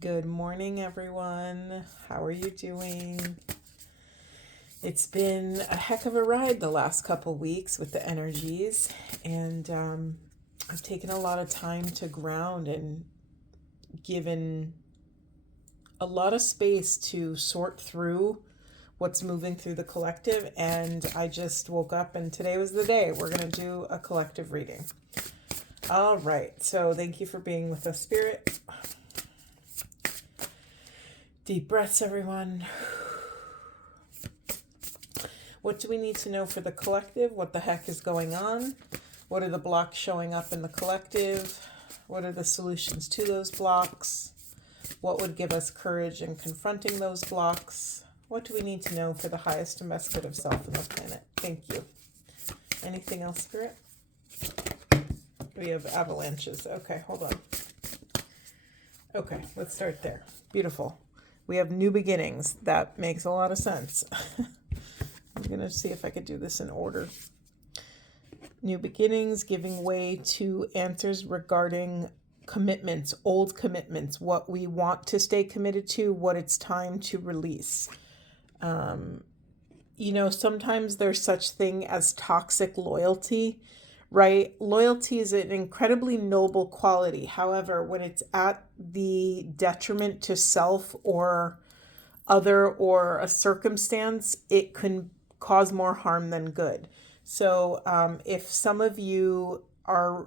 Good morning, everyone. How are you doing? It's been a heck of a ride the last couple weeks with the energies, and I've taken a lot of time to ground and given a lot of space to sort through what's moving through the collective. And I just woke up, and today was the day. We're going to do a collective reading. All right. So thank you for being with us, Spirit. Deep breaths, everyone. What do we need to know for the collective? What the heck is going on? What are the blocks showing up in the collective? What are the solutions to those blocks? What would give us courage in confronting those blocks? What do we need to know for the highest and best good of self and the planet? Thank you. Anything else, Spirit? We have avalanches. Okay, hold on. Okay, let's start there. Beautiful. We have new beginnings. That makes a lot of sense. I'm going to see if I could do this in order. New beginnings, giving way to answers regarding commitments, old commitments, what we want to stay committed to, what it's time to release. Sometimes there's such thing as toxic loyalty, right? Loyalty is an incredibly noble quality. However, when it's at the detriment to self or other or a circumstance, it can cause more harm than good. So if some of you are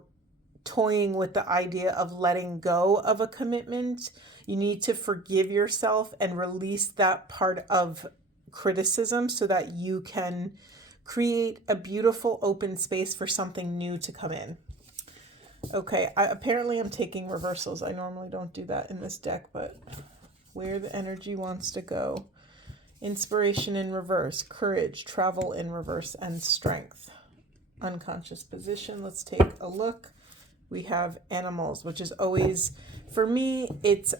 toying with the idea of letting go of a commitment, you need to forgive yourself and release that part of criticism so that you can create a beautiful open space for something new to come in. Okay, apparently I'm taking reversals. I normally don't do that in this deck, but where the energy wants to go. Inspiration in reverse, courage, travel in reverse, and strength. Unconscious position. Let's take a look. We have animals, which is always, for me, it's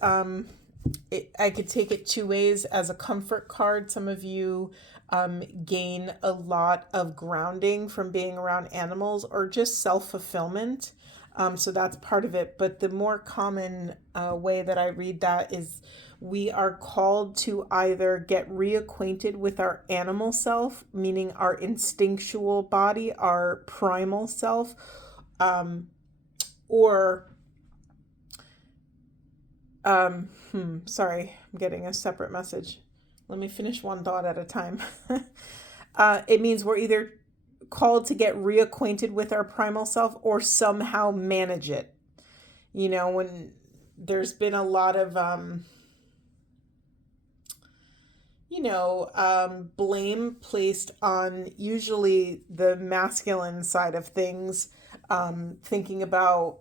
I could take it two ways as a comfort card. Some of you gain a lot of grounding from being around animals or just self-fulfillment. So that's part of it. But the more common way that I read that is we are called to either get reacquainted with our animal self, meaning our instinctual body, our primal self, sorry, I'm getting a separate message. Let me finish one thought at a time. It means we're either called to get reacquainted with our primal self or somehow manage it. When there's been a lot of, blame placed on usually the masculine side of things, thinking about,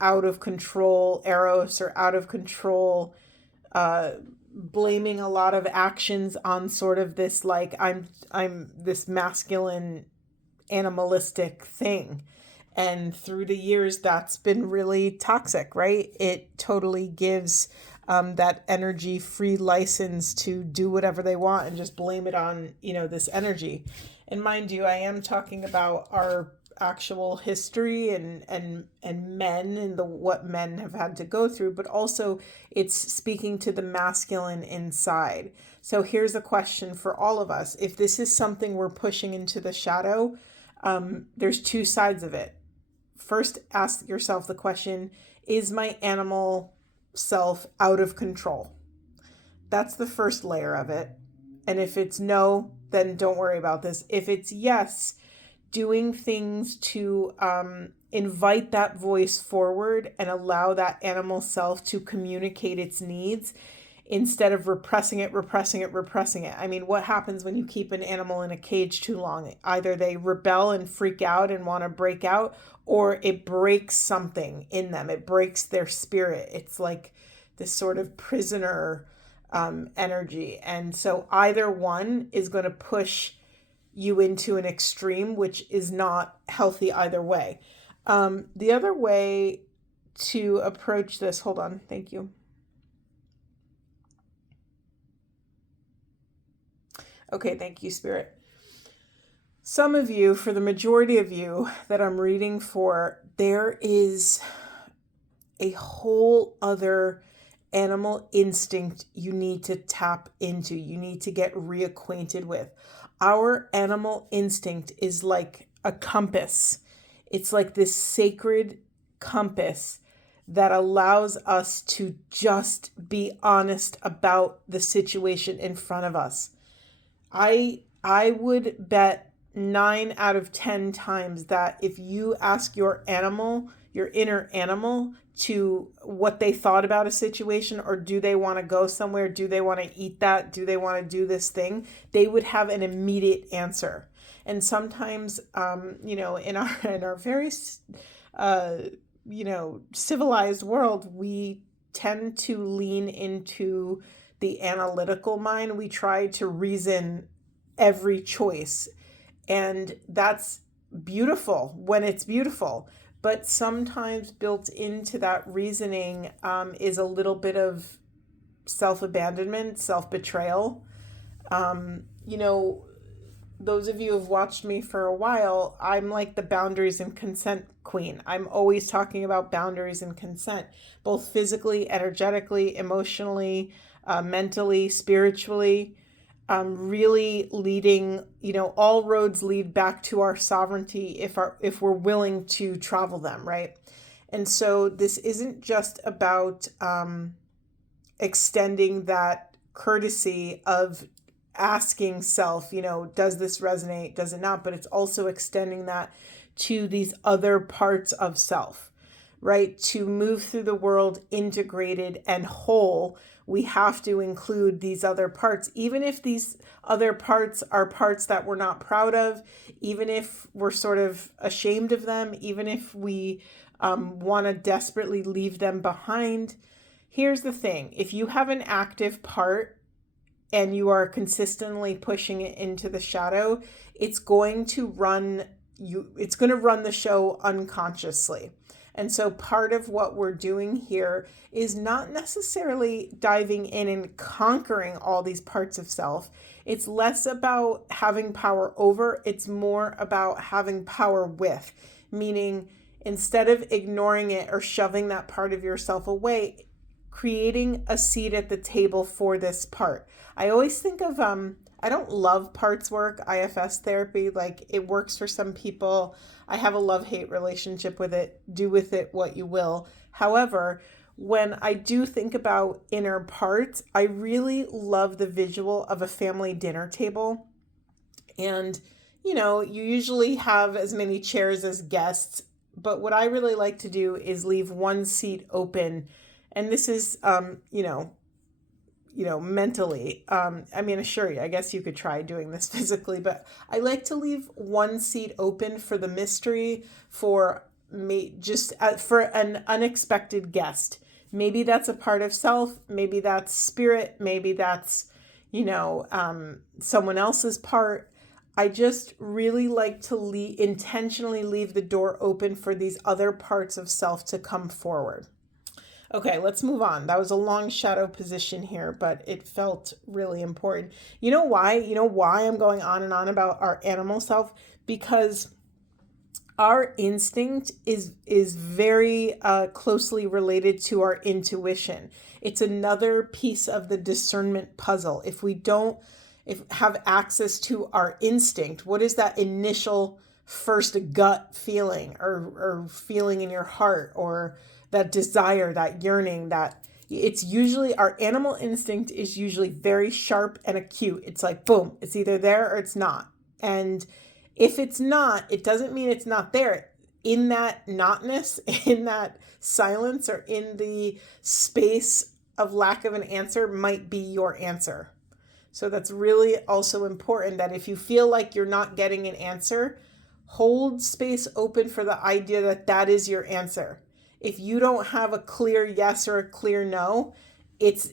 out of control eros or out of control, blaming a lot of actions on sort of this, like, I'm this masculine animalistic thing. And through the years, that's been really toxic, right? It totally gives that energy free license to do whatever they want and just blame it on, this energy. And mind you, I am talking about our actual history and men and what men have had to go through, but also it's speaking to the masculine inside. So here's a question for all of us. If this is something we're pushing into the shadow, there's two sides of it. First, ask yourself the question, is my animal self out of control? That's the first layer of it. And if it's no, then don't worry about this. If it's yes, doing things to invite that voice forward and allow that animal self to communicate its needs instead of repressing it. I mean, what happens when you keep an animal in a cage too long? Either they rebel and freak out and want to break out, or it breaks something in them. It breaks their spirit. It's like this sort of prisoner energy. And so either one is going to push you into an extreme, which is not healthy either way. The other way to approach this, hold on, thank you. Okay, thank you, Spirit. Some of you, for the majority of you that I'm reading for, there is a whole other animal instinct you need to tap into, you need to get reacquainted with. Our animal instinct is like a compass. It's like this sacred compass that allows us to just be honest about the situation in front of us. I would bet 9 out of 10 times that if you ask your animal, your inner animal, to what they thought about a situation, or do they want to go somewhere, do they want to eat that, do they want to do this thing, they would have an immediate answer. And sometimes, in our very, civilized world, we tend to lean into the analytical mind. We try to reason every choice, and that's beautiful when it's beautiful. But sometimes built into that reasoning is a little bit of self-abandonment, self-betrayal. Those of you who have watched me for a while, I'm like the boundaries and consent queen. I'm always talking about boundaries and consent, both physically, energetically, emotionally, mentally, spiritually. Really leading, all roads lead back to our sovereignty if we're willing to travel them, right? And so this isn't just about extending that courtesy of asking self, does this resonate, does it not? But it's also extending that to these other parts of self, right? To move through the world integrated and whole, we have to include these other parts, even if these other parts are parts that we're not proud of, even if we're sort of ashamed of them, even if we want to desperately leave them behind. Here's the thing. If you have an active part and you are consistently pushing it into the shadow, it's going to run the show unconsciously. And so part of what we're doing here is not necessarily diving in and conquering all these parts of self. It's less about having power over, it's more about having power with, meaning instead of ignoring it or shoving that part of yourself away, creating a seat at the table for this part. I always think of, I don't love parts work, IFS therapy, like it works for some people. I have a love-hate relationship with it. Do with it what you will. However, when I do think about inner parts, I really love the visual of a family dinner table. And, you usually have as many chairs as guests, but what I really like to do is leave one seat open. And this is, mentally. Sure, I guess you could try doing this physically, but I like to leave one seat open for the mystery, for me, just for an unexpected guest. Maybe that's a part of self. Maybe that's spirit. Maybe that's, someone else's part. I just really like to intentionally leave the door open for these other parts of self to come forward. Okay, let's move on. That was a long shadow position here, but it felt really important. You know why? You know why I'm going on and on about our animal self? Because our instinct is very closely related to our intuition. It's another piece of the discernment puzzle. If we don't have access to our instinct, what is that initial first gut feeling or feeling in your heart, or that desire, that yearning, that it's usually, our animal instinct is usually very sharp and acute. It's like, boom, it's either there or it's not. And if it's not, it doesn't mean it's not there. In that notness, in that silence, or in the space of lack of an answer might be your answer. So that's really also important, that if you feel like you're not getting an answer, hold space open for the idea that that is your answer. If you don't have a clear yes or a clear no, it's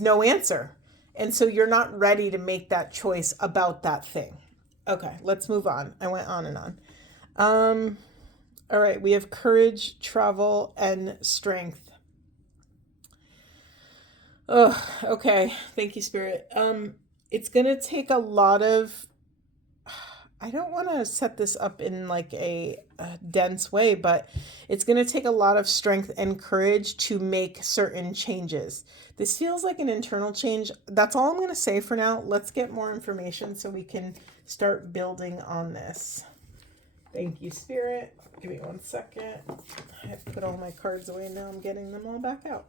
no answer. And so you're not ready to make that choice about that thing. Okay, let's move on. I went on and on. All right, we have courage, travel, and strength. Oh, okay. Thank you, Spirit. It's going to take a lot of, I don't want to set this up in like a dense way, but it's going to take a lot of strength and courage to make certain changes. This feels like an internal change. That's all I'm going to say for now. Let's get more information so we can start building on this. Thank you, Spirit. Give me 1 second. I have put all my cards away. Now I'm getting them all back out.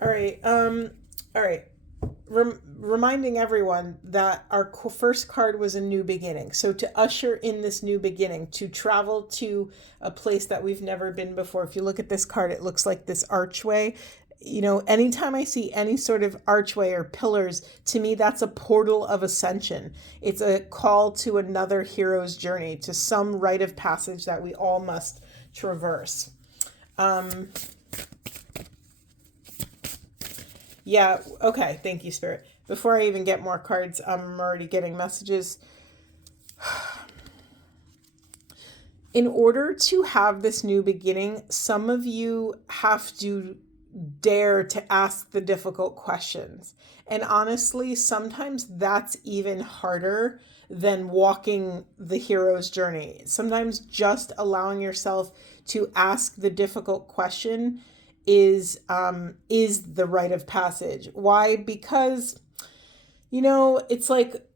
All right. All right. Reminding everyone that our first card was a new beginning. So to usher in this new beginning, to travel to a place that we've never been before. If you look at this card, it looks like this archway. You know, anytime I see any sort of archway or pillars, to me, that's a portal of ascension. It's a call to another hero's journey, to some rite of passage that we all must traverse. Yeah, okay, thank you, Spirit. Before I even get more cards, I'm already getting messages. In order to have this new beginning, some of you have to dare to ask the difficult questions. And honestly, sometimes that's even harder than walking the hero's journey. Sometimes just allowing yourself to ask the difficult question is the rite of passage. Why? Because, you know, it's like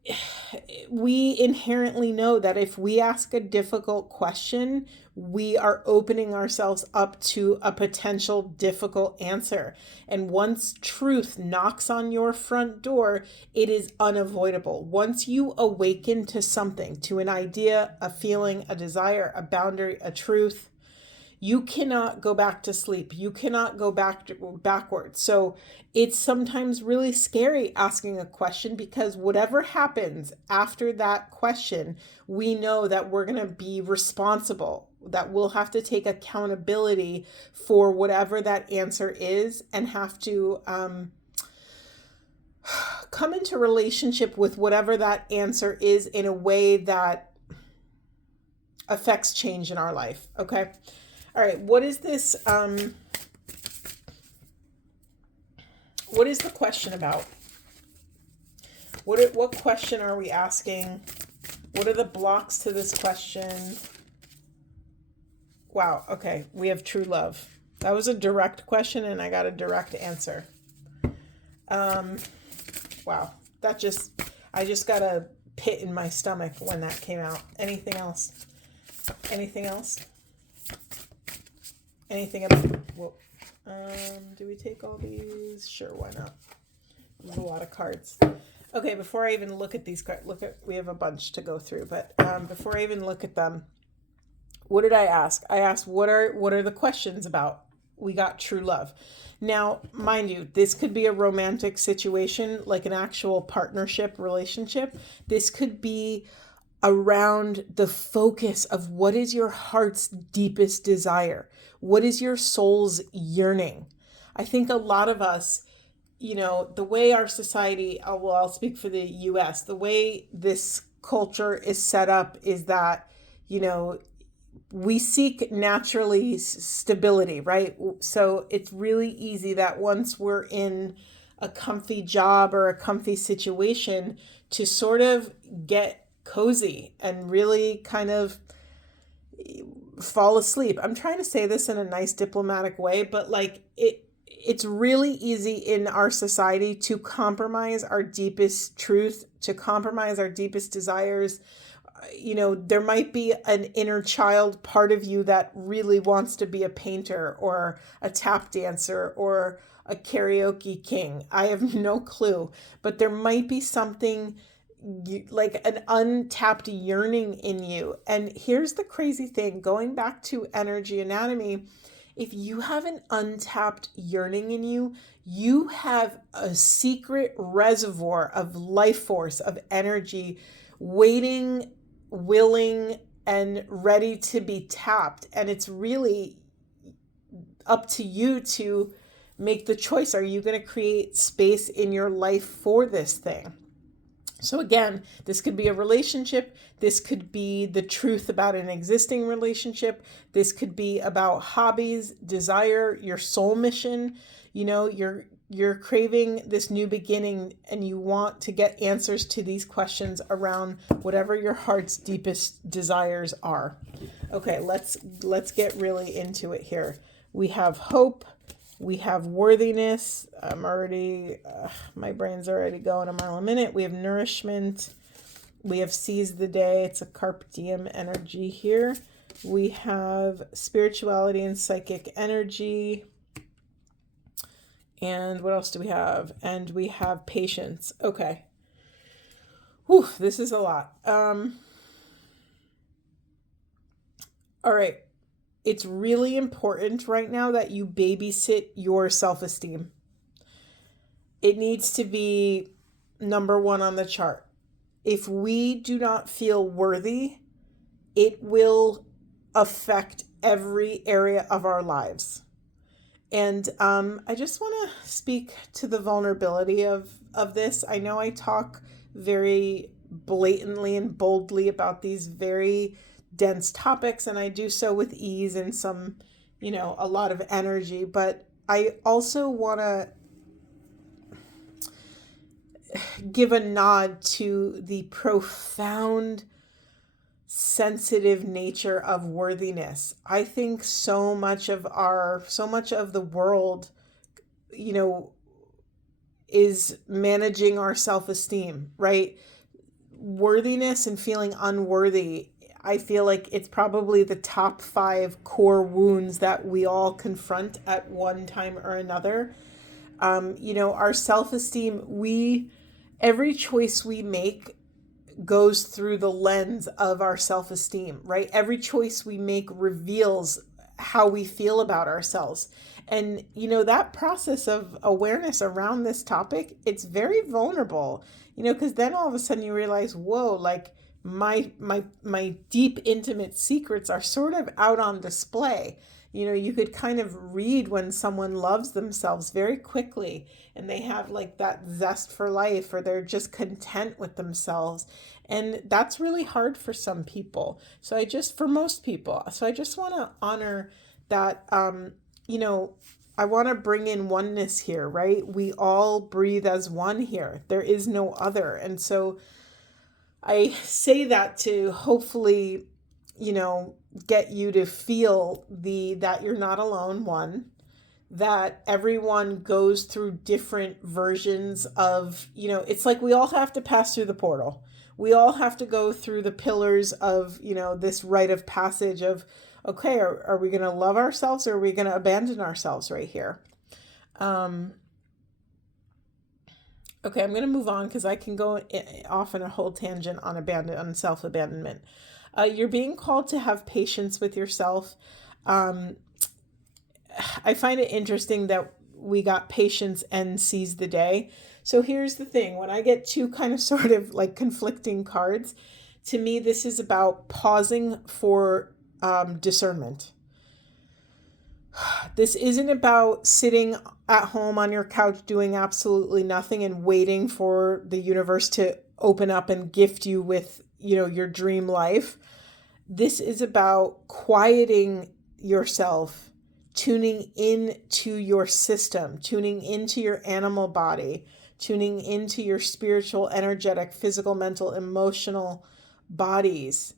we inherently know that if we ask a difficult question, we are opening ourselves up to a potential difficult answer. And once truth knocks on your front door, it is unavoidable. Once you awaken to something, to an idea, a feeling, a desire, a boundary, a truth, you cannot go back to sleep. You cannot go backwards. So it's sometimes really scary asking a question, because whatever happens after that question, we know that we're going to be responsible, that we'll have to take accountability for whatever that answer is, and have to come into relationship with whatever that answer is in a way that affects change in our life. Okay. All right, what is this? What is the question about? What question are we asking? What are the blocks to this question? Wow, okay, we have true love. That was a direct question and I got a direct answer. Wow, I just got a pit in my stomach when that came out. Anything else? Anything else? Anything about, well, do we take all these? Sure, why not? There's a lot of cards. Okay, before I even look at these cards, we have a bunch to go through, but before I even look at them, what did I ask? I asked, what are the questions about? We got true love. Now, mind you, this could be a romantic situation, like an actual partnership relationship. This could be around the focus of what is your heart's deepest desire? What is your soul's yearning? I think a lot of us, you know, the way our society, I'll speak for the US, the way this culture is set up is that, you know, we seek naturally stability, right? So it's really easy that once we're in a comfy job or a comfy situation, to sort of get cozy and really kind of fall asleep. I'm trying to say this in a nice diplomatic way, but like it's really easy in our society to compromise our deepest truth, to compromise our deepest desires. You know, there might be an inner child part of you that really wants to be a painter or a tap dancer or a karaoke king. I have no clue, but there might be something like an untapped yearning in you. And here's the crazy thing, going back to energy anatomy, if you have an untapped yearning in you, you have a secret reservoir of life force, of energy, waiting, willing, and ready to be tapped. And it's really up to you to make the choice. Are you going to create space in your life for this thing? So again, this could be a relationship. This could be the truth about an existing relationship. This could be about hobbies, desire, your soul mission. You know, you're craving this new beginning and you want to get answers to these questions around whatever your heart's deepest desires are. Okay, let's get really into it here. We have hope, we have worthiness. I'm already my brain's already going a mile a minute. We have nourishment. We have seize the day. It's a carpe diem energy here. We have spirituality and psychic energy. And what else do we have? And we have patience. Okay. Whew, this is a lot. All right. It's really important right now that you babysit your self-esteem. It needs to be number one on the chart. If we do not feel worthy, it will affect every area of our lives. And I just want to speak to the vulnerability of this. I know I talk very blatantly and boldly about these very dense topics, and I do so with ease and some, a lot of energy. But I also want to give a nod to the profound sensitive nature of worthiness. I think so much of the world, is managing our self-esteem, right? Worthiness and feeling unworthy. I feel like it's probably the top 5 core wounds that we all confront at one time or another. Our self-esteem, every choice we make goes through the lens of our self-esteem, right? Every choice we make reveals how we feel about ourselves. And, that process of awareness around this topic, it's very vulnerable, because then all of a sudden you realize, whoa, like my deep, intimate secrets are sort of out on display. You could kind of read when someone loves themselves very quickly and they have like that zest for life, or they're just content with themselves. And that's really hard for some people. For most people. So I just want to honor that, I want to bring in oneness here, right? We all breathe as one here. There is no other. And so I say that to hopefully, get you to feel that you're not alone, one, that everyone goes through different versions of, it's like we all have to pass through the portal. We all have to go through the pillars of, this rite of passage of, okay, are we going to love ourselves, or are we going to abandon ourselves right here? Okay, I'm going to move on because I can go off on a whole tangent on self-abandonment. You're being called to have patience with yourself. I find it interesting that we got patience and seize the day. So here's the thing. When I get two kind of sort of like conflicting cards, to me, this is about pausing for discernment. This isn't about sitting at home on your couch doing absolutely nothing and waiting for the universe to open up and gift you with, your dream life. This is about quieting yourself, tuning into your system, tuning into your animal body, tuning into your spiritual, energetic, physical, mental, emotional bodies,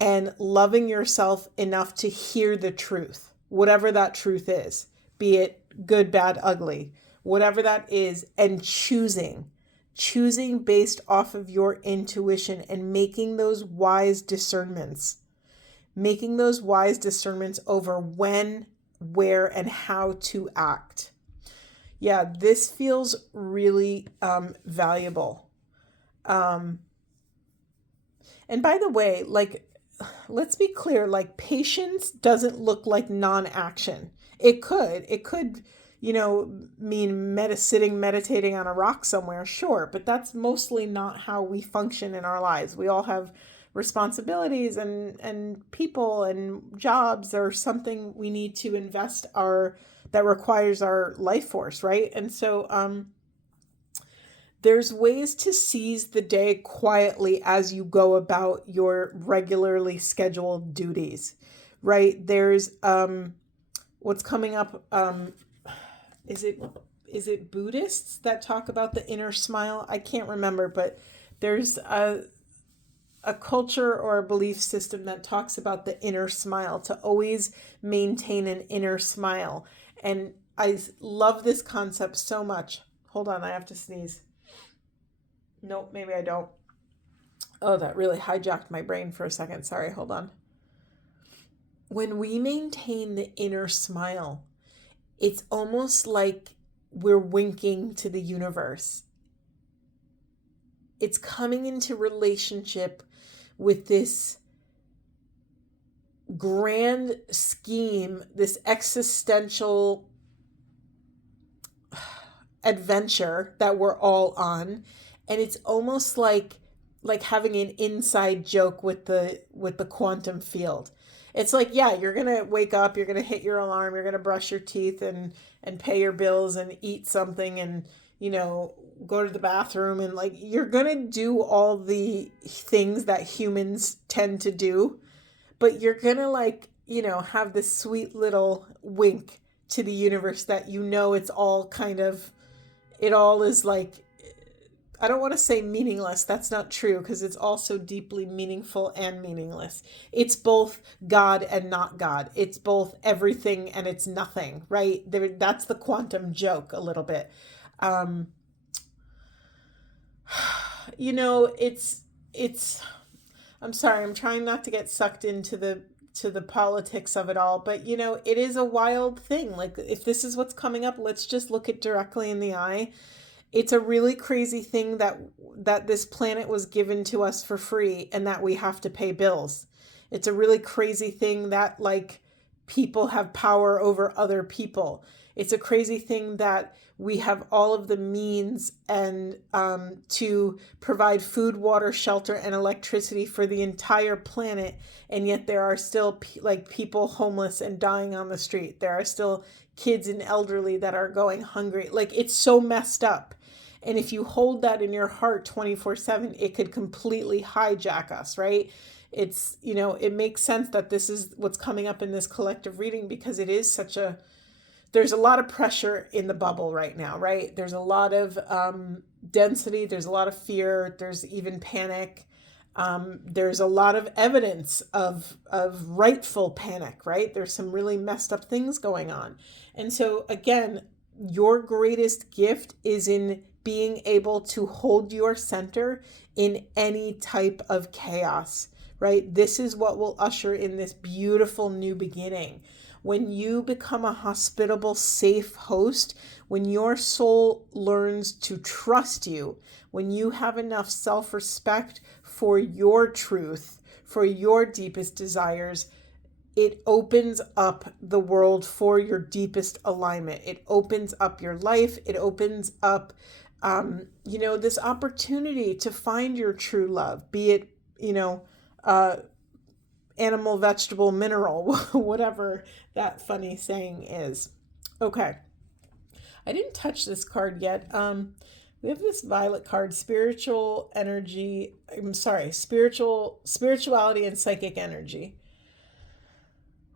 and loving yourself enough to hear the truth, whatever that truth is, be it good, bad, ugly, whatever that is, and choosing based off of your intuition and making those wise discernments over when, where, and how to act. Yeah, this feels really valuable. And by the way, let's be clear, patience doesn't look like non-action. It could, mean meditating on a rock somewhere, sure, but that's mostly not how we function in our lives. We all have responsibilities and people and jobs, or something we need to invest that requires our life force, right? And so there's ways to seize the day quietly as you go about your regularly scheduled duties, right? There's what's coming up. Is it is it Buddhists that talk about the inner smile? I can't remember, but there's a culture or a belief system that talks about the inner smile, to always maintain an inner smile. And I love this concept so much. Hold on, I have to sneeze. Nope, maybe I don't. Oh, that really hijacked my brain for a second. Sorry, hold on. When we maintain the inner smile, it's almost like we're winking to the universe. It's coming into relationship with this grand scheme, this existential adventure that we're all on. And it's almost like having an inside joke with the quantum field. It's like, yeah, you're going to wake up, you're going to hit your alarm, you're going to brush your teeth and pay your bills and eat something and, go to the bathroom, and like, you're going to do all the things that humans tend to do, but you're going to have this sweet little wink to the universe that it's all it all is like, I don't want to say meaningless. That's not true, because it's also deeply meaningful and meaningless. It's both God and not God. It's both everything and it's nothing, right? That's the quantum joke a little bit. It's I'm sorry, I'm trying not to get sucked into the politics of it all, but it is a wild thing. Like, if this is what's coming up, let's just look it directly in the eye. It's a really crazy thing that this planet was given to us for free and that we have to pay bills. It's a really crazy thing that people have power over other people. It's a crazy thing that we have all of the means and to provide food, water, shelter, and electricity for the entire planet, and yet there are still people homeless and dying on the street. There are still kids and elderly that are going hungry. It's so messed up. And if you hold that in your heart 24/7, it could completely hijack us, right? It's, it makes sense that this is what's coming up in this collective reading, because it is there's a lot of pressure in the bubble right now, right? There's a lot of density. There's a lot of fear. There's even panic. There's a lot of evidence of rightful panic, right? There's some really messed up things going on. And so again, your greatest gift is in being able to hold your center in any type of chaos, right? This is what will usher in this beautiful new beginning. When you become a hospitable, safe host, when your soul learns to trust you, when you have enough self-respect for your truth, for your deepest desires, it opens up the world for your deepest alignment. It opens up your life. It opens up, this opportunity to find your true love, be it, animal, vegetable, mineral, whatever that funny saying is. Okay. I didn't touch this card yet. We have this violet card, spirituality and psychic energy.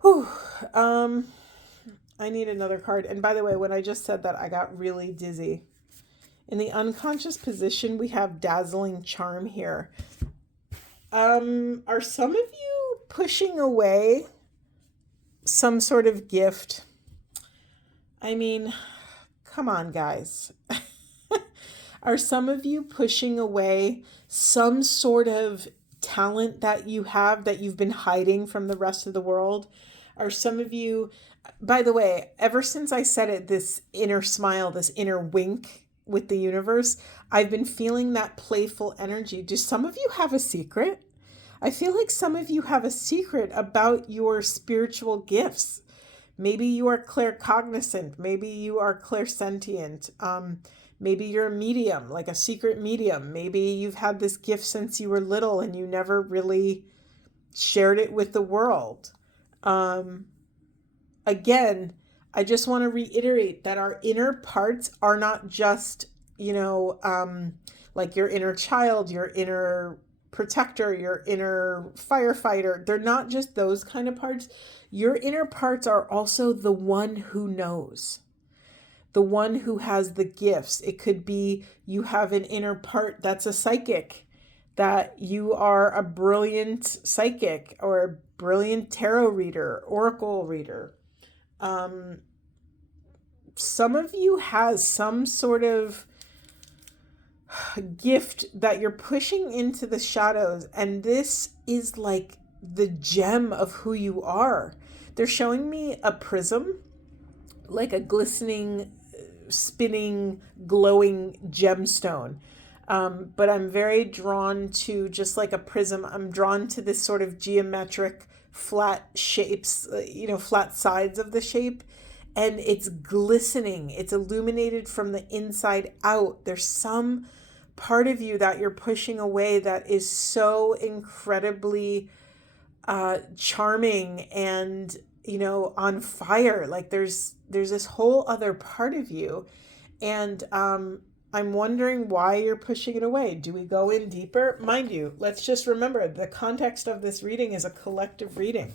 Whew. I need another card. And by the way, when I just said that, I got really dizzy. In the unconscious position, we have dazzling charm here. Are some of you pushing away some sort of gift? I mean, come on, guys. Are some of you pushing away some sort of talent that you have that you've been hiding from the rest of the world? Are some of you, by the way, ever since I said it, this inner smile, this inner wink with the universe, I've been feeling that playful energy. Do some of you have a secret? I feel like some of you have a secret about your spiritual gifts. Maybe you are claircognizant. Maybe you are clairsentient. Maybe you're a medium, like a secret medium. Maybe you've had this gift since you were little and you never really shared it with the world. Again, I just want to reiterate that our inner parts are not just, like your inner child, your inner protector, your inner firefighter. They're not just those kind of parts. Your inner parts are also the one who knows. the one who has the gifts. It could be you have an inner part that's a psychic, that you are a brilliant psychic or a brilliant tarot reader, oracle reader. Some of you has some sort of gift that you're pushing into the shadows, and this is like the gem of who you are. They're showing me a prism, like a glistening, spinning, glowing gemstone. But I'm very drawn to, just like a prism, I'm drawn to this sort of geometric flat shapes, flat sides of the shape. And it's glistening. It's illuminated from the inside out. There's some part of you that you're pushing away that is so incredibly charming and, on fire. Like there's this whole other part of you. And I'm wondering why you're pushing it away. Do we go in deeper? Mind you, let's just remember the context of this reading is a collective reading.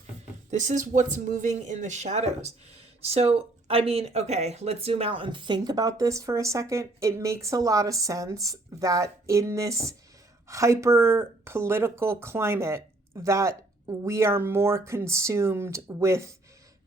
This is what's moving in the shadows. So, okay, let's zoom out and think about this for a second. It makes a lot of sense that in this hyper political climate that we are more consumed with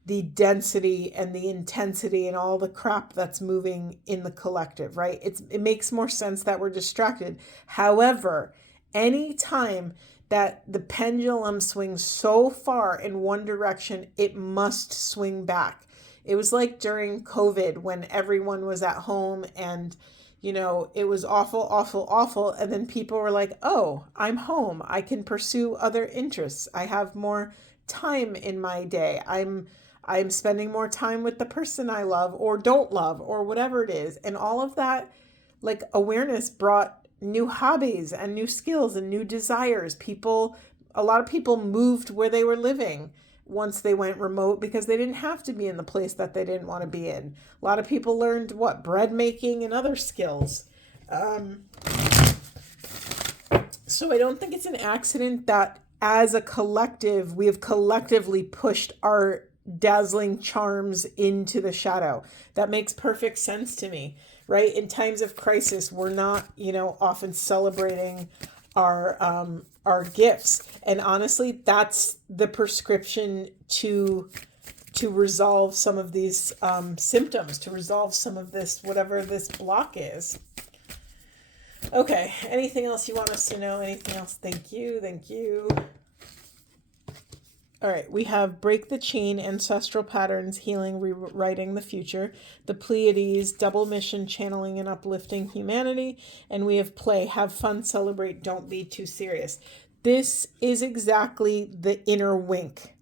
the density and the intensity and all the crap that's moving in the collective, right? It makes more sense that we're distracted. However, any time that the pendulum swings so far in one direction, it must swing back. It was like during COVID when everyone was at home and, it was awful, awful, awful. And then people were like, oh, I'm home. I can pursue other interests. I have more time in my day. I'm spending more time with the person I love or don't love or whatever it is. And all of that, like, awareness brought new hobbies and new skills and new desires. A lot of people moved where they were living once they went remote because they didn't have to be in the place that they didn't want to be in. A lot of people learned bread making and other skills. So I don't think it's an accident that as a collective, we have collectively pushed our dazzling charms into the shadow. That makes perfect sense to me, right? In times of crisis, we're not, often celebrating our gifts. And honestly, that's the prescription to resolve some of these symptoms, to resolve some of this, whatever this block is. Okay, anything else you want us to know? Anything else? Thank you. All right, we have Break the Chain, Ancestral Patterns, Healing, Rewriting the Future, the Pleiades, Double Mission, Channeling and Uplifting Humanity, and we have Play, Have Fun, Celebrate, Don't Be Too Serious. This is exactly the inner wink.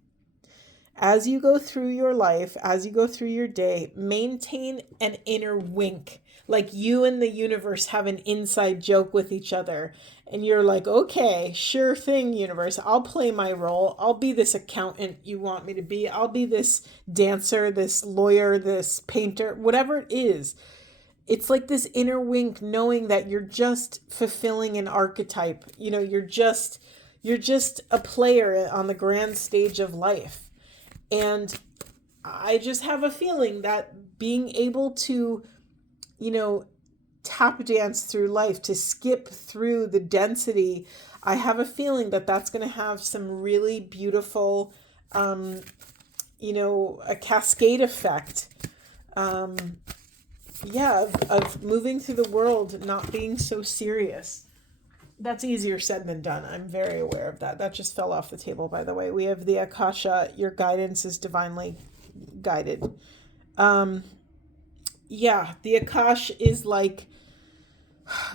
As you go through your life, as you go through your day, maintain an inner wink. Like you and the universe have an inside joke with each other. And you're like, okay, sure thing, universe. I'll play my role. I'll be this accountant you want me to be. I'll be this dancer, this lawyer, this painter, whatever it is. It's like this inner wink knowing that you're just fulfilling an archetype. You're just a player on the grand stage of life. And I just have a feeling that being able to, tap dance through life, to skip through the density, I have a feeling that that's going to have some really beautiful, a cascade effect. Of moving through the world, not being so serious. That's easier said than done. I'm very aware of that. That just fell off the table, by the way. We have the Akasha, your guidance is divinely guided. The Akasha is like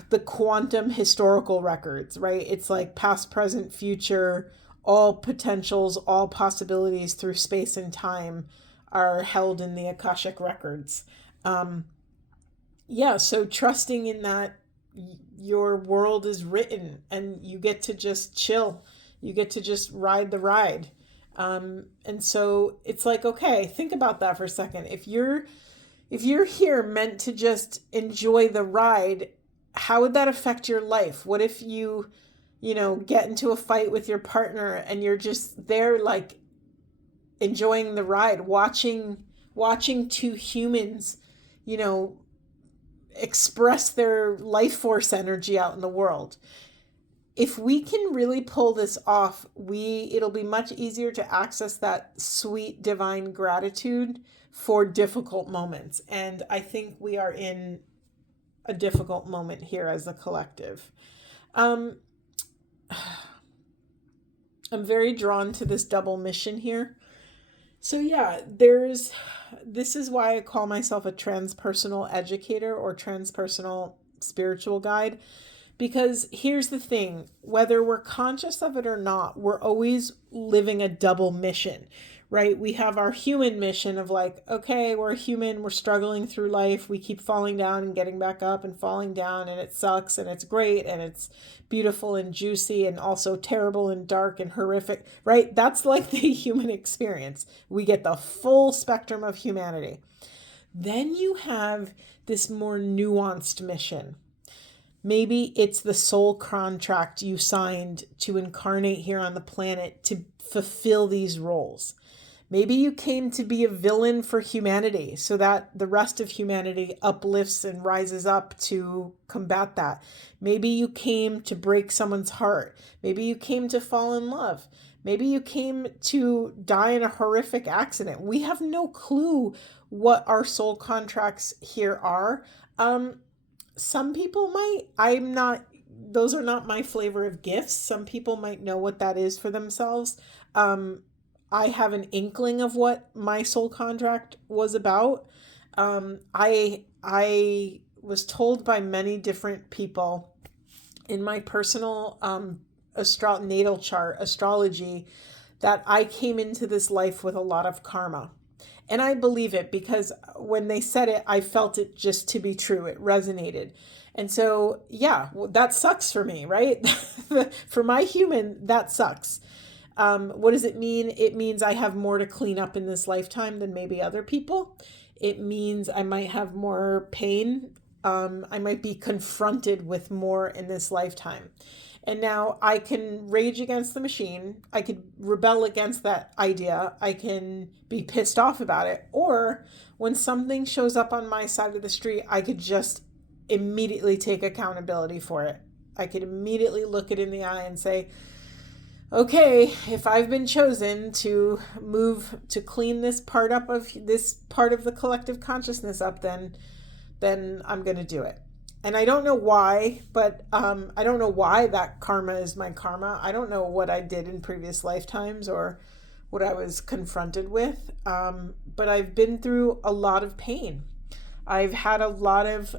the quantum historical records, right? It's like past, present, future, all potentials, all possibilities through space and time are held in the Akashic records. So trusting in that your world is written and you get to just chill. You get to just ride the ride. And so it's like, okay, think about that for a second. If you're here meant to just enjoy the ride, how would that affect your life? What if you get into a fight with your partner and you're just there, like, enjoying the ride, watching two humans, express their life force energy out in the world. If we can really pull this off, it'll be much easier to access that sweet divine gratitude for difficult moments. And I think we are in a difficult moment here as a collective. I'm very drawn to this double mission here. So yeah, this is why I call myself a transpersonal educator or transpersonal spiritual guide. Because here's the thing, whether we're conscious of it or not, we're always living a double mission, right? We have our human mission of like, okay, we're human, we're struggling through life, we keep falling down and getting back up and falling down, and it sucks and it's great and it's beautiful and juicy and also terrible and dark and horrific, right? That's like the human experience. We get the full spectrum of humanity. Then you have this more nuanced mission. Maybe it's the soul contract you signed to incarnate here on the planet to fulfill these roles. Maybe you came to be a villain for humanity so that the rest of humanity uplifts and rises up to combat that. Maybe you came to break someone's heart. Maybe you came to fall in love. Maybe you came to die in a horrific accident. We have no clue what our soul contracts here are. Some people might. Those are not my flavor of gifts. Some people might know what that is for themselves. I have an inkling of what my soul contract was about. I was told by many different people in my personal natal chart, astrology, that I came into this life with a lot of karma. And I believe it because when they said it, I felt it just to be true. It resonated. And so, yeah, that sucks for me, right? For my human, that sucks. What does it mean? It means I have more to clean up in this lifetime than maybe other people. It means I might have more pain. I might be confronted with more in this lifetime. And now I can rage against the machine. I could rebel against that idea. I can be pissed off about it. Or when something shows up on my side of the street, I could just immediately take accountability for it. I could immediately look it in the eye and say, okay, if I've been chosen to move to clean this part of the collective consciousness up, then I'm going to do it. And I don't know why, but I don't know why that karma is my karma. I don't know what I did in previous lifetimes or what I was confronted with. But I've been through a lot of pain. I've had a lot of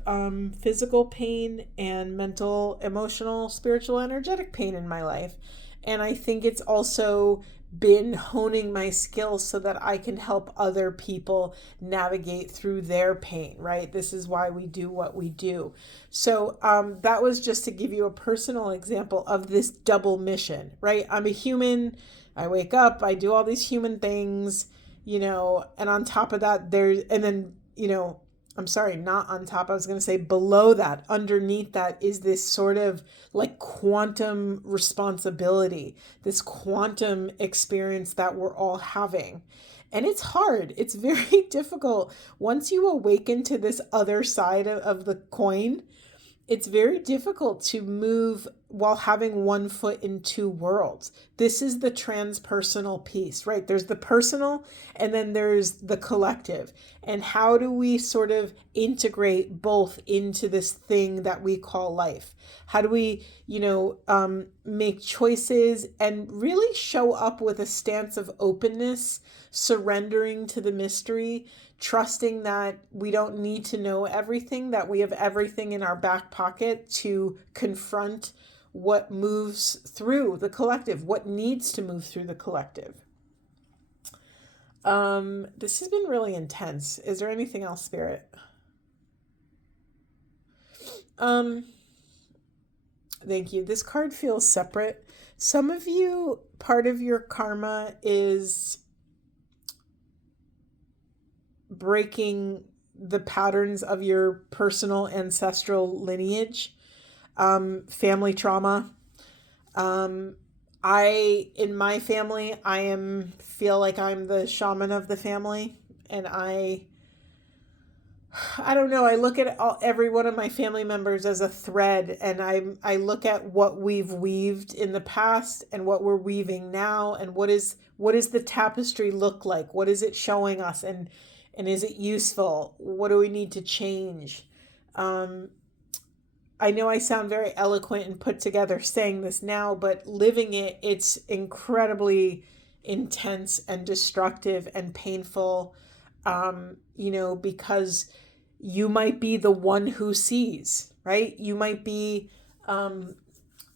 physical pain and mental, emotional, spiritual, energetic pain in my life. And I think it's also been honing my skills so that I can help other people navigate through their pain, right? This is why we do what we do. So that was just to give you a personal example of this double mission, right? I'm a human. I wake up, I do all these human things, and on top of that, not on top, I was going to say below that, underneath that is this sort of like quantum responsibility, this quantum experience that we're all having. And it's hard. It's very difficult. Once you awaken to this other side of the coin, it's very difficult to move while having one foot in two worlds. This is the transpersonal piece, right? There's the personal and then there's the collective. And how do we sort of integrate both into this thing that we call life? How do we, make choices and really show up with a stance of openness, surrendering to the mystery, trusting that we don't need to know everything, that we have everything in our back pocket to confront what moves through the collective, what needs to move through the collective. This has been really intense. Is there anything else, Spirit? Thank you. This card feels separate. Some of you, part of your karma is breaking the patterns of your personal ancestral lineage, family trauma. In my family, feel like I'm the shaman of the family, and I I don't know. I look at every one of my family members as a thread, and I look at what we've weaved in the past and what we're weaving now, and what is the tapestry look like? What is it showing us, and is it useful? What do we need to change? Um, I know I sound very eloquent and put together saying this now, but living it, it's incredibly intense and destructive and painful, because you might be the one who sees, right? You might be, um,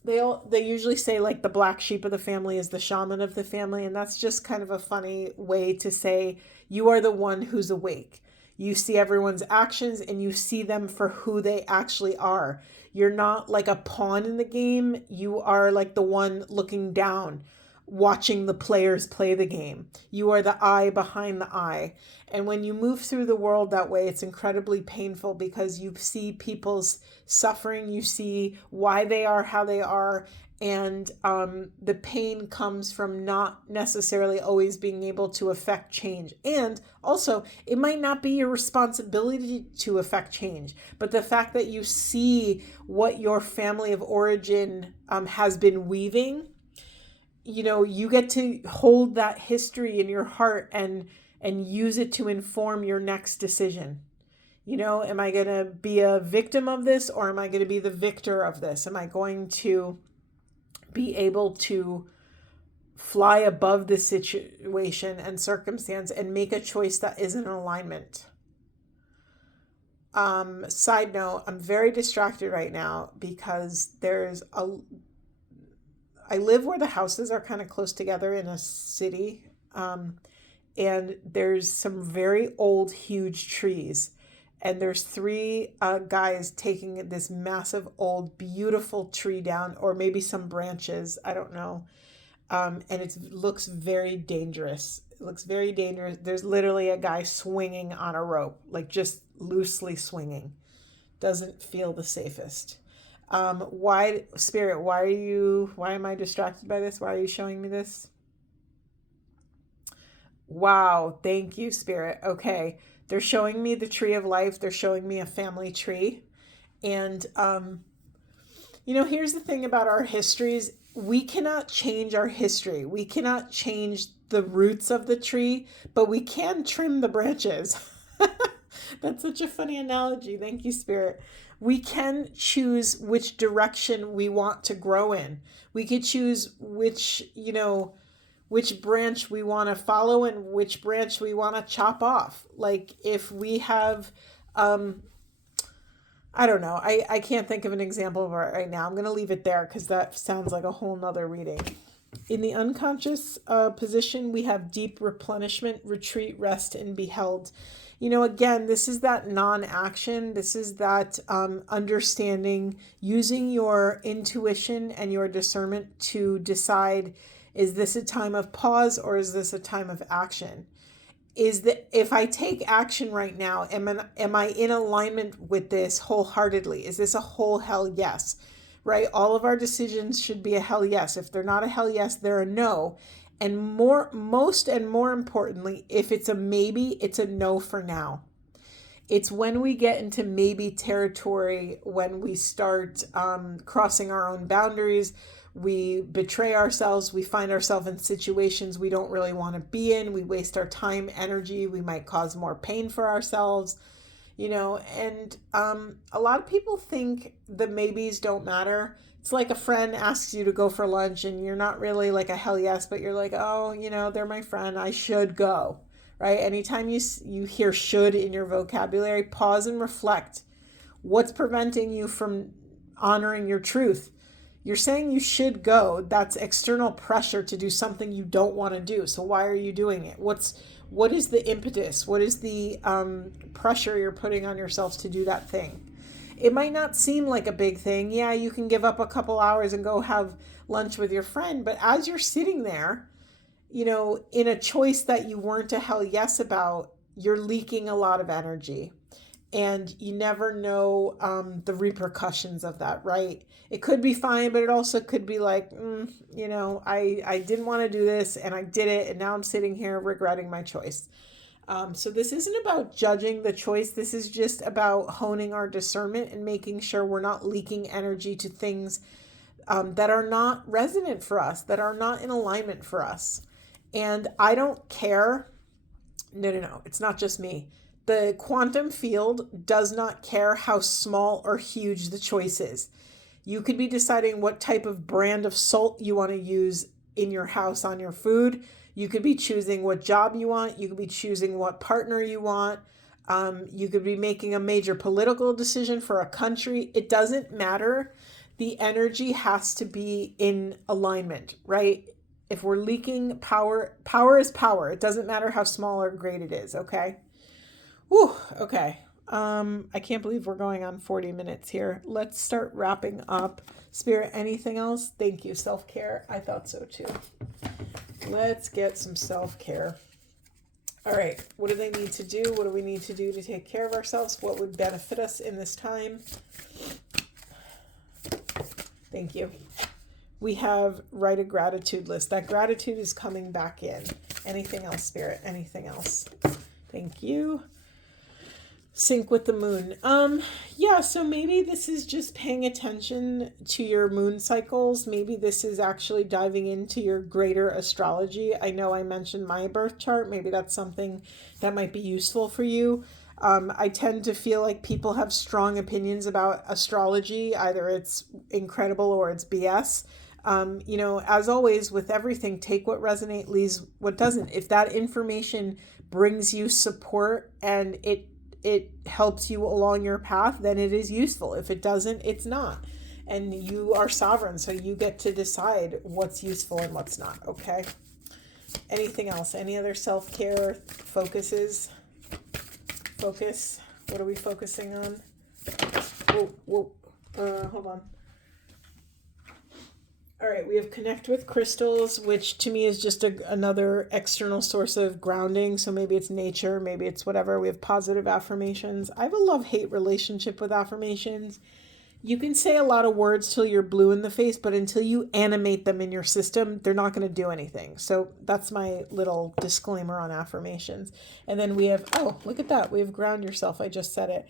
they usually say like the black sheep of the family is the shaman of the family, and that's just kind of a funny way to say you are the one who's awake. You see everyone's actions and you see them for who they actually are. You're not like a pawn in the game. You are like the one looking down, watching the players play the game. You are the eye behind the eye. And when you move through the world that way, it's incredibly painful because you see people's suffering, you see why they are how they are, and the pain comes from not necessarily always being able to affect change. And also, it might not be your responsibility to affect change, but the fact that you see what your family of origin has been weaving, you get to hold that history in your heart and use it to inform your next decision. Am I going to be a victim of this, or am I going to be the victor of this? Am I going to be able to fly above the situation and circumstance and make a choice that is in alignment? Side note, I'm very distracted right now because I live where the houses are kind of close together in a city. And there's some very old, huge trees. And there's three guys taking this massive, old, beautiful tree down, or maybe some branches. I don't know. And it looks very dangerous. It looks very dangerous. There's literally a guy swinging on a rope, like just loosely swinging. Doesn't feel the safest. Spirit, why am I distracted by this? Why are you showing me this? Wow, thank you, Spirit. Okay. They're showing me the tree of life. They're showing me a family tree. And, here's the thing about our histories. We cannot change our history. We cannot change the roots of the tree, but we can trim the branches. That's such a funny analogy. Thank you, Spirit. We can choose which direction we want to grow in. We could choose which branch we want to follow and which branch we want to chop off. Like if we have, I don't know, I can't think of an example of it right now. I'm going to leave it there because that sounds like a whole nother reading. In the unconscious position, we have deep replenishment, retreat, rest, and be held. Again, this is that non-action. This is that understanding, using your intuition and your discernment to decide, is this a time of pause or is this a time of action? If I take action right now, am I in alignment with this wholeheartedly? Is this a whole hell yes? Right? All of our decisions should be a hell yes. If they're not a hell yes, they're a no. And most and more importantly, if it's a maybe, it's a no for now. It's when we get into maybe territory, when we start crossing our own boundaries, we betray ourselves, we find ourselves in situations we don't really want to be in, we waste our time, energy, we might cause more pain for ourselves, and a lot of people think the maybes don't matter. It's like a friend asks you to go for lunch and you're not really like a hell yes, but you're like, oh, they're my friend, I should go, right? Anytime you hear should in your vocabulary, pause and reflect. What's preventing you from honoring your truth? You're saying you should go. That's external pressure to do something you don't want to do. So why are you doing it? What is the impetus? What is the pressure you're putting on yourself to do that thing? It might not seem like a big thing. Yeah, you can give up a couple hours and go have lunch with your friend. But as you're sitting there, in a choice that you weren't a hell yes about, you're leaking a lot of energy. And you never know the repercussions of that, right? It could be fine, but it also could be like, I didn't want to do this and I did it, and now I'm sitting here regretting my choice. So this isn't about judging the choice. This is just about honing our discernment and making sure we're not leaking energy to things that are not resonant for us, that are not in alignment for us. And I don't care. No. It's not just me. The quantum field does not care how small or huge the choice is. You could be deciding what type of brand of salt you want to use in your house on your food. You could be choosing what job you want. You could be choosing what partner you want. You could be making a major political decision for a country. It doesn't matter. The energy has to be in alignment, right? If we're leaking power, power is power. It doesn't matter how small or great it is, okay? Whew, okay. I can't believe we're going on 40 minutes here. Let's start wrapping up. Spirit, anything else? Thank you. Self-care? I thought so too. Let's get some self-care. All right. What do they need to do? What do we need to do to take care of ourselves? What would benefit us in this time? Thank you. We have write a gratitude list. That gratitude is coming back in. Anything else, Spirit? Anything else? Thank you. Sync with the moon. Yeah, so maybe this is just paying attention to your moon cycles. Maybe this is actually diving into your greater astrology. I know I mentioned my birth chart. Maybe that's something that might be useful for you. I tend to feel like people have strong opinions about astrology. Either it's incredible or it's BS. As always with everything, take what resonates, leaves what doesn't. If that information brings you support and it helps you along your path, then it is useful. If it doesn't, it's not. And you are sovereign, so you get to decide what's useful and what's not, okay? Anything else? Any other self-care focuses? Focus. What are we focusing on? Hold on. All right, we have connect with crystals, which to me is just another external source of grounding. So maybe it's nature, maybe it's whatever. We have positive affirmations. I have a love-hate relationship with affirmations. You can say a lot of words till you're blue in the face, but until you animate them in your system, they're not going to do anything. So that's my little disclaimer on affirmations. And then we have, oh, look at that. We have ground yourself. I just said it.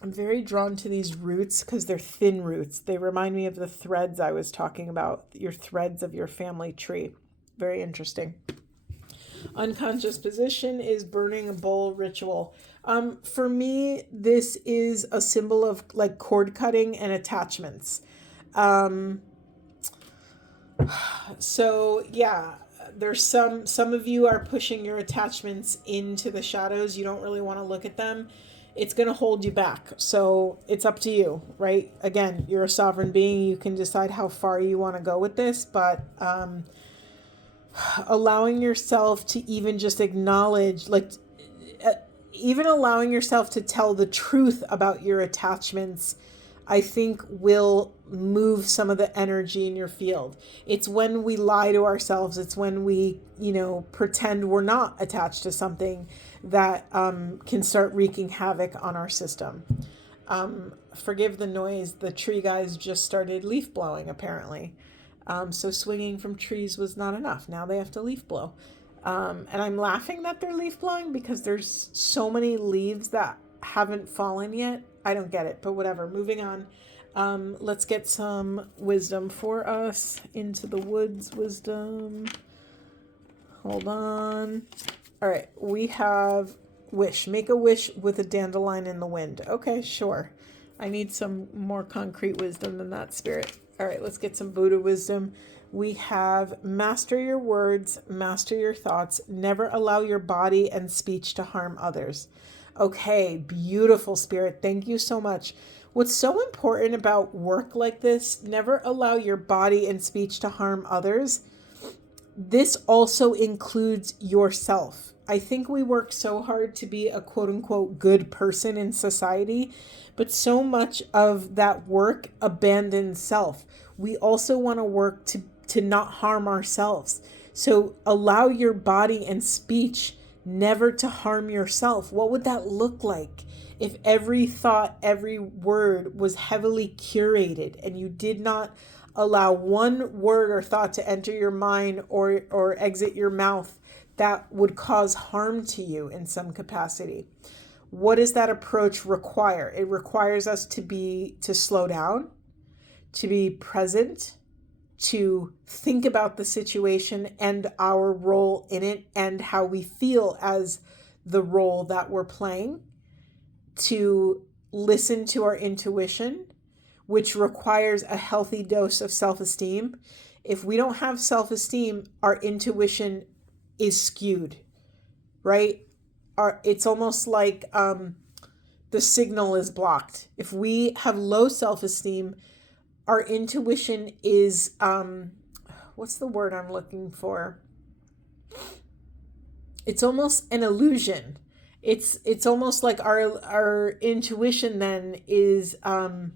I'm very drawn to these roots because they're thin roots. They remind me of the threads I was talking about, your threads of your family tree. Very interesting. Unconscious position is burning a bowl ritual. For me, this is a symbol of like cord cutting and attachments. So yeah, there's some of you are pushing your attachments into the shadows. You don't really want to look at them. It's going to hold you back. So it's up to you, right? Again, you're a sovereign being. You can decide how far you want to go with this, but allowing yourself to even just acknowledge, even allowing yourself to tell the truth about your attachments, I think will move some of the energy in your field. It's when we lie to ourselves. It's when we, pretend we're not attached to something that can start wreaking havoc on our system. Forgive the noise. The tree guys just started leaf blowing, apparently. So swinging from trees was not enough. Now they have to leaf blow. And I'm laughing that they're leaf blowing because there's so many leaves that haven't fallen yet. I don't get it, but whatever. Moving on. Let's get some wisdom for us. Into the woods wisdom. Hold on. All right, we have wish. Make a wish with a dandelion in the wind. Okay, sure. I need some more concrete wisdom than that, Spirit. All right, let's get some Buddha wisdom. We have master your words, master your thoughts, never allow your body and speech to harm others. Okay, beautiful, Spirit. Thank you so much. What's so important about work like this, never allow your body and speech to harm others. This also includes yourself. I think we work so hard to be a quote unquote good person in society, but so much of that work abandons self. We also want to work to not harm ourselves. So allow your body and speech never to harm yourself. What would that look like if every thought, every word was heavily curated and you did not allow one word or thought to enter your mind or exit your mouth that would cause harm to you in some capacity. What does that approach require? It requires us to slow down, to be present, to think about the situation and our role in it and how we feel as the role that we're playing, to listen to our intuition, which requires a healthy dose of self-esteem. If we don't have self-esteem, our intuition is skewed, right? It's almost like the signal is blocked. If we have low self-esteem, our intuition is, what's the word I'm looking for? It's almost an illusion. It's almost like our intuition then is, God,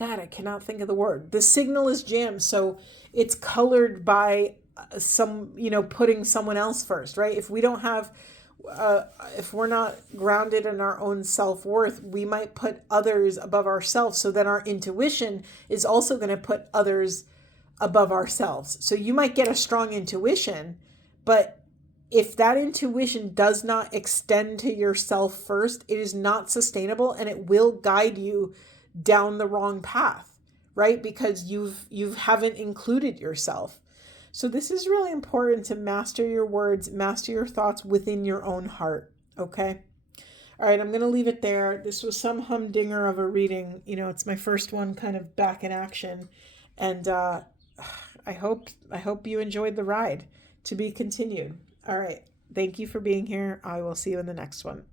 I cannot think of the word. The signal is jammed, so it's colored by putting someone else first, right? If we don't have, if we're not grounded in our own self-worth, we might put others above ourselves. So then our intuition is also going to put others above ourselves. So you might get a strong intuition, but if that intuition does not extend to yourself first, it is not sustainable and it will guide you down the wrong path, right? Because you haven't included yourself. So this is really important, to master your words, master your thoughts within your own heart. Okay. All right. I'm going to leave it there. This was some humdinger of a reading. It's my first one kind of back in action. And I hope you enjoyed the ride. To be continued. All right. Thank you for being here. I will see you in the next one.